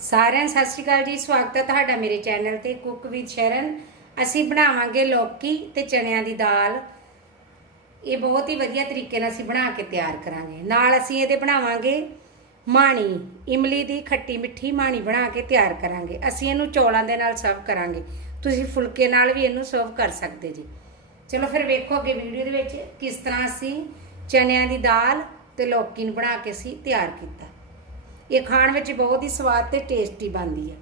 ਸਾਰਿਆਂ ਨੂੰ ਸਤਿ ਸ਼੍ਰੀ ਅਕਾਲ ਜੀ। ਸਵਾਗਤ ਹੈ ਤੁਹਾਡਾ ਮੇਰੇ ਚੈਨਲ ਤੇ ਕੁੱਕ ਵਿਦ ਸ਼ਰਨ। ਅਸੀਂ ਬਣਾਵਾਂਗੇ ਲੌਕੀ ਤੇ ਚਣਿਆਂ ਦੀ ਦਾਲ। ਇਹ ਬਹੁਤ ਹੀ ਵਧੀਆ ਤਰੀਕੇ ਨਾਲ ਅਸੀਂ ਬਣਾ ਕੇ ਤਿਆਰ ਕਰਾਂਗੇ। ਨਾਲ ਅਸੀਂ ਇਹਦੇ ਬਣਾਵਾਂਗੇ ਮਾਣੀ। ਇਮਲੀ ਦੀ ਖੱਟੀ ਮਿੱਠੀ ਮਾਣੀ ਬਣਾ ਕੇ ਤਿਆਰ ਕਰਾਂਗੇ। ਅਸੀਂ ਇਹਨੂੰ ਚੌਲਾਂ ਦੇ ਨਾਲ ਸਰਵ ਕਰਾਂਗੇ। ਤੁਸੀਂ ਫੁਲਕੇ ਨਾਲ ਵੀ ਇਹਨੂੰ ਸਰਵ ਕਰ ਸਕਦੇ ਜੀ। ਚਲੋ ਫਿਰ ਵੇਖੋ ਅੱਗੇ ਵੀਡੀਓ ਦੇ ਵਿੱਚ ਕਿਸ ਤਰ੍ਹਾਂ ਅਸੀਂ ਚਣਿਆਂ ਦੀ ਦਾਲ ਤੇ ਲੌਕੀ ਨੂੰ ਬਣਾ ਕੇ ਅਸੀਂ ਤਿਆਰ ਕੀਤਾ। ਇਹ ਖਾਣ ਵਿੱਚ ਬਹੁਤ ਹੀ ਸਵਾਦ ਤੇ ਟੇਸਟੀ ਬਣਦੀ ਹੈ।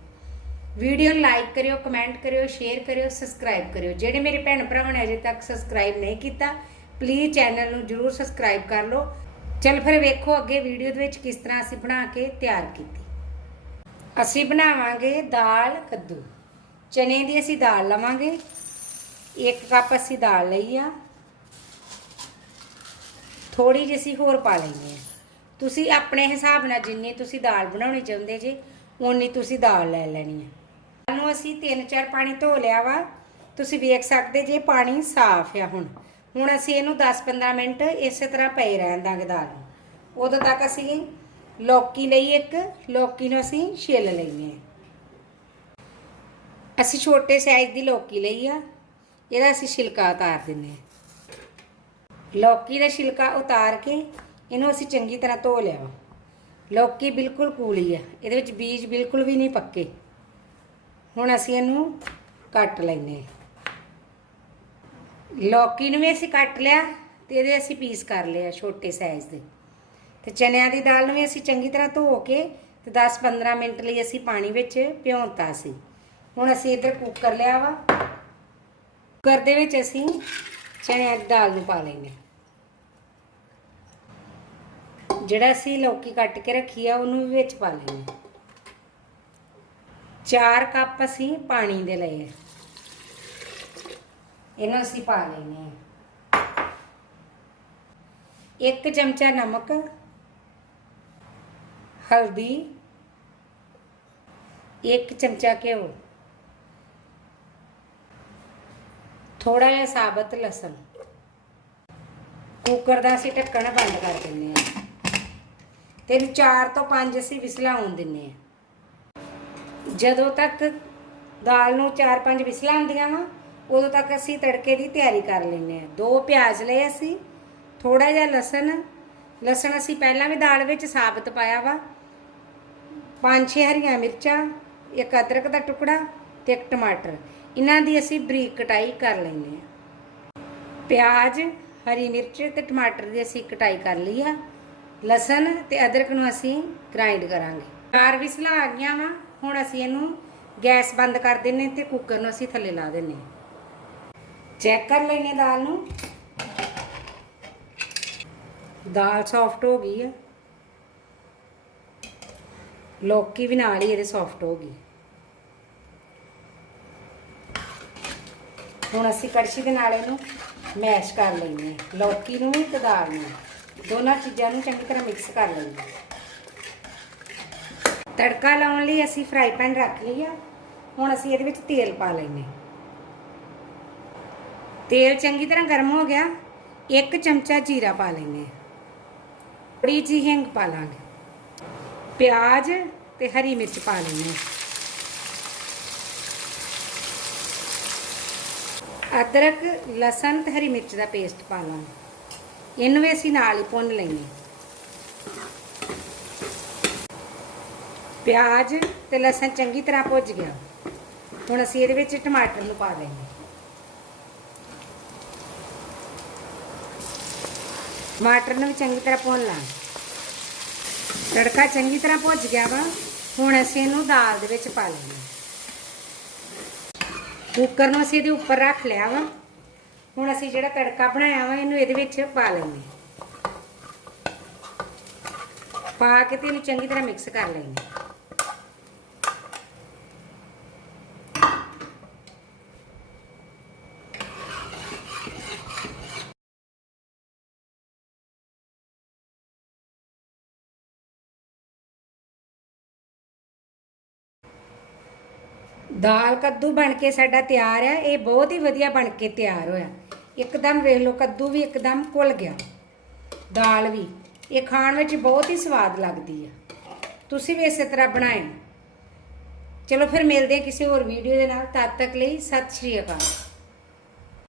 ਵੀਡੀਓ ਨੂੰ ਲਾਈਕ ਕਰਿਓ, ਕਮੈਂਟ ਕਰਿਓ, ਸ਼ੇਅਰ ਕਰਿਓ, ਸਬਸਕ੍ਰਾਈਬ ਕਰਿਓ। ਜਿਹੜੇ ਮੇਰੇ ਭੈਣ ਭਰਾਵਾਂ ਨੇ ਅਜੇ ਤੱਕ ਸਬਸਕ੍ਰਾਈਬ ਨਹੀਂ ਕੀਤਾ ਪਲੀਜ਼ ਚੈਨਲ ਨੂੰ ਜਰੂਰ ਸਬਸਕ੍ਰਾਈਬ ਕਰ ਲਓ। ਚਲ ਫਿਰ ਵੇਖੋ ਅੱਗੇ ਵੀਡੀਓ ਦੇ ਵਿੱਚ ਕਿਸ ਤਰ੍ਹਾਂ ਅਸੀਂ ਬਣਾ ਕੇ ਤਿਆਰ ਕੀਤੀ। ਅਸੀਂ ਬਣਾਵਾਂਗੇ ਦਾਲ ਕੱਦੂ। ਚਨੇ ਦੀ ਅਸੀਂ ਦਾਲ ਲਵਾਂਗੇ। ਇੱਕ ਕੱਪ ਅਸੀਂ ਦਾਲ ਲਈ ਆ। ਥੋੜੀ ਜਿਹੀ ਅਸੀਂ ਹੋਰ ਪਾ ਲੈਣੀ ਹੈ। ਤੁਸੀਂ ਆਪਣੇ ਹਿਸਾਬ ਨਾਲ ਜਿੰਨੀ ਤੁਸੀਂ ਦਾਲ ਬਣਾਉਣੀ ਚਾਹੁੰਦੇ ਜੇ, ਓਨੀ ਤੁਸੀਂ ਦਾਲ ਲੈ ਲੈਣੀ ਹੈ ਦਾਲ ਨੂੰ ਅਸੀਂ 3-4 ਪਾਣੀ ਧੋ ਲਿਆ ਵਾ, ਤੁਸੀਂ ਵੇਖ ਸਕਦੇ ਜੇ ਪਾਣੀ ਸਾਫ਼ ਆ ਹੁਣ। ਹੁਣ ਅਸੀਂ ਇਹਨੂੰ 10-15 ਮਿੰਟ ਇਸੇ ਤਰ੍ਹਾਂ ਪਈ ਰਹਿਣ ਦਾਂਗੇ ਦਾਲ ਨੂੰ। ਉਦੋਂ ਤੱਕ ਅਸੀਂ ਲੌਕੀ ਲਈ ਇੱਕ, ਲੌਕੀ ਨੂੰ ਅਸੀਂ ਛਿੱਲ ਲਈਏ ਅਸੀਂ ਛੋਟੇ ਸਾਈਜ਼ ਦੀ ਲੌਕੀ ਲਈ ਆ, ਇਹਦਾ ਅਸੀਂ ਛਿਲਕਾ ਉਤਾਰ ਦਿੰਨੇ ਆ। ਲੌਕੀ ਦਾ ਛਿਲਕਾ ਉਤਾਰ ਕੇ ਇਹਨੂੰ ਅਸੀਂ ਚੰਗੀ ਤਰ੍ਹਾਂ ਧੋ ਲਿਆ ਵਾ। ਲੌਕੀ ਬਿਲਕੁਲ ਕੂਲੀ ਆ, ਇਹਦੇ ਵਿੱਚ ਬੀਜ ਬਿਲਕੁਲ ਵੀ ਨਹੀਂ ਪੱਕੇ। ਹੁਣ ਅਸੀਂ ਇਹਨੂੰ ਕੱਟ ਲੈਨੇ ਲੌਕੀ ਨੂੰ ਵੀ ਅਸੀਂ ਕੱਟ ਲਿਆ ਤੇ ਇਹਦੇ ਅਸੀਂ ਪੀਸ ਕਰ ਲਿਆ ਛੋਟੇ ਸਾਈਜ਼ ਦੇ। ਤੇ ਚਨਿਆਂ ਦੀ ਦਾਲ ਨੂੰ ਵੀ ਅਸੀਂ ਚੰਗੀ ਤਰ੍ਹਾਂ ਧੋ ਕੇ ਤੇ 10-15 ਮਿੰਟ ਲਈ ਅਸੀਂ ਪਾਣੀ ਵਿੱਚ ਭਿਉਂਤਾ ਸੀ। ਹੁਣ ਅਸੀਂ ਇੱਧਰ ਕੁੱਕਰ ਲਿਆ ਵਾ। ਕੁੱਕਰ ਦੇ ਵਿੱਚ ਅਸੀਂ ਚਨਿਆਂ ਦੀ ਦਾਲ ਨੂੰ ਪਾ ਲੈਨੇ ਜਿਹੜਾ ਅਸੀਂ ਲੌਕੀ ਕੱਟ ਕੇ ਰੱਖੀ ਆ, ਉਹਨੂੰ ਵੀ ਵਿੱਚ ਪਾ ਲੈਨੇ 4 ਕੱਪ ਅਸੀਂ ਪਾਣੀ ਦੇ ਲਏ ਇਹਨੂੰ ਅਸੀਂ ਪਾ ਲੈਣੇ ਆ ਇੱਕ ਚਮਚਾ ਨਮਕ, ਹਲਦੀ, ਇੱਕ ਚਮਚਾ ਘਿਓ ਥੋੜਾ ਜਿਹਾ ਸਾਬਤ ਲਸਣ। ਕੁੱਕਰ ਦਾ ਅਸੀਂ ਢੱਕਣ ਬੰਦ ਕਰ ਦਿੰਦੇ ਹਾਂ। ਤੇ ਇਹਨੂੰ 4 ਤੋਂ 5 ਅਸੀਂ ਵਿਸਲਾਂ ਆਉਣ ਦਿੰਨੇ ਆ। ਜਦੋਂ ਤੱਕ ਦਾਲ ਨੂੰ 4-5 ਵਿਸਲਾਂ ਆਉਂਦੀਆਂ ਵਾ, ਉਦੋਂ ਤੱਕ ਅਸੀਂ ਤੜਕੇ ਦੀ ਤਿਆਰੀ ਕਰ ਲੈਨੇ ਆ। ਦੋ ਪਿਆਜ਼ ਲਏ ਅਸੀਂ ਥੋੜਾ ਜਿਹਾ ਲਸਣ ਲਸਣ ਅਸੀਂ ਪਹਿਲਾਂ ਵੀ ਦਾਲ ਵਿੱਚ ਸਾਬਤ ਪਾਇਆ ਵਾ। ਪੰਜ ਛੇ ਹਰੀਆਂ ਮਿਰਚਾਂ, ਇੱਕ ਅਦਰਕ ਦਾ ਟੁਕੜਾ ਤੇ ਇੱਕ ਟਮਾਟਰ। ਇਹਨਾਂ ਦੀ ਅਸੀਂ ਬਰੀਕ ਕਟਾਈ ਕਰ ਲੈਂਦੇ ਆ। ਪਿਆਜ਼, ਹਰੀ ਮਿਰਚ ਤੇ ਟਮਾਟਰ ਦੀ ਅਸੀਂ ਕਟਾਈ ਕਰ ਲਈ ਆ। ਲਸਣ ਤੇ ਅਦਰਕ ਨੂੰ ਅਸੀਂ ਗ੍ਰਾਈਂਡ ਕਰਾਂਗੇ। ਚਾਰ ਵਿਸਲਾਂ ਆ ਗਈਆਂ ਵਾ, ਹੁਣ ਅਸੀਂ ਇਹਨੂੰ ਗੈਸ ਬੰਦ ਕਰ ਦਿੰਨੇ ਤੇ ਕੁੱਕਰ ਨੂੰ ਅਸੀਂ ਥੱਲੇ ਲਾ ਦਿੰਨੇ। ਚੈੱਕ ਕਰ ਲੈਨੇ ਦਾਲ ਨੂੰ। ਦਾਲ ਸੌਫਟ ਹੋ ਗਈ ਆ। ਲੌਕੀ ਵੀ ਨਾਲ ਹੀ ਇਹਦੇ ਸੌਫਟ ਹੋ ਗਈ ਹੁਣ ਅਸੀਂ ਕੜਛੀ ਦੇ ਨਾਲ ਇਹਨੂੰ ਮੈਸ਼ ਕਰ ਲੈਂਦੇ ਹਾਂ ਲੌਕੀ ਨੂੰ ਵੀ ਤੇ ਦਾਲ ਨੂੰ। ਦੋਨਾਂ ਚੀਜ਼ਾਂ ਨੂੰ ਚੰਗੀ ਤਰ੍ਹਾਂ ਮਿਕਸ ਕਰ ਲੈਂਦੇ ਤੜਕਾ ਲਾਉਣ ਲਈ ਅਸੀਂ ਫਰਾਈ ਪੈਨ ਰੱਖ ਲਈ ਆ। ਹੁਣ ਅਸੀਂ ਇਹਦੇ ਵਿੱਚ ਤੇਲ ਪਾ ਲੈਂਦੇ ਤੇਲ ਚੰਗੀ ਤਰ੍ਹਾਂ ਗਰਮ ਹੋ ਗਿਆ। ਇੱਕ ਚਮਚਾ ਜੀਰਾ ਪਾ ਲੈਂਦੇ ਹਾਂ। ਥੋੜੀ ਜਿਹੀ ਹਿੰਗ ਪਾ ਲਾਂਗੇ। ਪਿਆਜ਼ ਤੇ ਹਰੀ ਮਿਰਚ ਪਾ ਲੈਂਦੇ ਹਾਂ। ਅਦਰਕ, ਲਸਣ ਤੇ ਹਰੀ ਮਿਰਚ ਦਾ ਪੇਸਟ ਪਾ ਲਾਂਗੇ। ਇਹਨੂੰ ਵੀ ਅਸੀਂ ਨਾਲ ਹੀ ਭੁੰਨ ਲੈਂਦੇ ਪਿਆਜ਼ ਤੇ ਲਸਣ ਚੰਗੀ ਤਰ੍ਹਾਂ ਭੁੱਜ ਗਿਆ। ਹੁਣ ਅਸੀਂ ਇਹਦੇ ਵਿੱਚ ਟਮਾਟਰ ਨੂੰ ਪਾ ਦੇਂਗੇ ਟਮਾਟਰ ਨੂੰ ਵੀ ਚੰਗੀ ਤਰ੍ਹਾਂ ਭੁੰਨ ਲਾਂਗੇ। ਤੜਕਾ ਚੰਗੀ ਤਰ੍ਹਾਂ ਭੁੱਜ ਗਿਆ ਵਾ। ਹੁਣ ਅਸੀਂ ਇਹਨੂੰ ਦਾਲ ਦੇ ਵਿੱਚ ਪਾ ਲੈਣਾ ਕੁੱਕਰ ਨੂੰ ਅਸੀਂ ਇਹਦੇ ਉੱਪਰ ਰੱਖ ਲਿਆ ਵਾ। ਹੁਣ ਅਸੀਂ ਜਿਹੜਾ ਤੜਕਾ ਬਣਾਇਆ ਵਾ, ਇਹਨੂੰ ਇਹਦੇ ਵਿੱਚ ਪਾ ਲੈਂਦੇ ਪਾ ਕੇ ਤੇ ਇਹਨੂੰ ਚੰਗੀ ਤਰ੍ਹਾਂ ਮਿਕਸ ਕਰ ਲੈਂਦੇ ਦਾਲ ਕੱਦੂ ਬਣ ਕੇ ਸਾਡਾ ਤਿਆਰ ਹੈ ਇਹ ਬਹੁਤ ਹੀ ਵਧੀਆ ਬਣ ਕੇ ਤਿਆਰ ਹੋਇਆ। ਇੱਕਦਮ ਵੇਖ ਲਓ, ਕੱਦੂ ਵੀ ਇੱਕਦਮ ਘੁਲ ਗਿਆ। ਦਾਲ ਵੀ। ਇਹ ਖਾਣ ਵਿੱਚ ਬਹੁਤ ਹੀ ਸਵਾਦ ਲੱਗਦੀ ਆ। ਤੁਸੀਂ ਵੀ ਇਸੇ ਤਰ੍ਹਾਂ ਬਣਾਏ ਚਲੋ ਫਿਰ ਮਿਲਦੇ ਹਾਂ ਕਿਸੇ ਹੋਰ ਵੀਡੀਓ ਦੇ ਨਾਲ। ਤਦ ਤੱਕ ਲਈ ਸਤਿ ਸ਼੍ਰੀ ਅਕਾਲ।